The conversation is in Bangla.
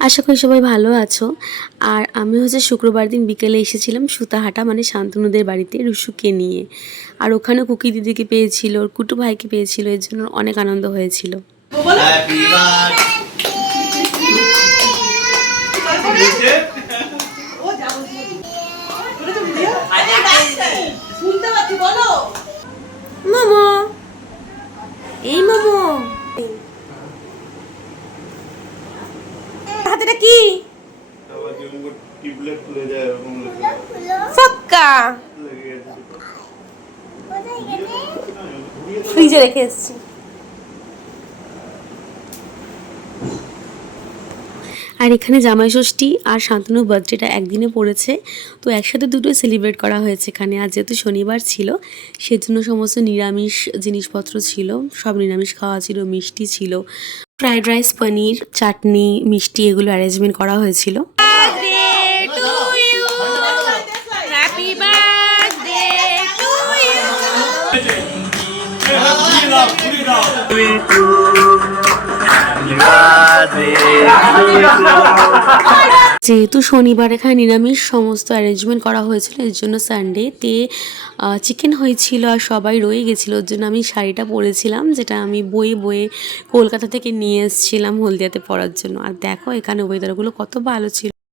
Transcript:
আশা করি সবাই ভালো আছো। আর আমি হচ্ছে শুক্রবার দিন বিকেলে এসেছিলাম সুতাহাটা মানে শান্তনুদের বাড়িতে রুশুকে নিয়ে। আর ওখানে কুকি দিদিকে পেয়েছিল, ওর কুটু ভাইকে পেয়েছিল, এর জন্য অনেক আনন্দ হয়েছিল। মোমো, এই মোমো হাতেটা কি? ফক্কা ফ্রিজে রেখে এসেছি। আর এখানে জামাই ষষ্ঠী আর শান্তনুর বার্থডেটা একদিনে পড়েছে, তো একসাথে দুটোই সেলিব্রেট করা হয়েছে এখানে। আর যেহেতু শনিবার ছিল সেজন্য সমস্ত নিরামিষ জিনিসপত্র ছিল, সব নিরামিষ খাওয়া ছিল, মিষ্টি ছিল, ফ্রাইড রাইস, পনির, চাটনি, মিষ্টি এগুলো অ্যারেঞ্জমেন্ট করা হয়েছিল। যেহেতু শনিবার এখানে নিরামিষ সমস্ত অ্যারেঞ্জমেন্ট করা হয়েছিল, এর জন্য সানডেতে চিকেন হয়েছিল আর সবাই রয়ে গেছিলো। ওর জন্য আমি শাড়িটা পরেছিলাম, যেটা আমি বয়ে বয়ে কলকাতা থেকে নিয়ে এসেছিলাম হলদিয়াতে পরার জন্য। আর দেখো এখানে ওয়েদারগুলো কত ভালো ছিল।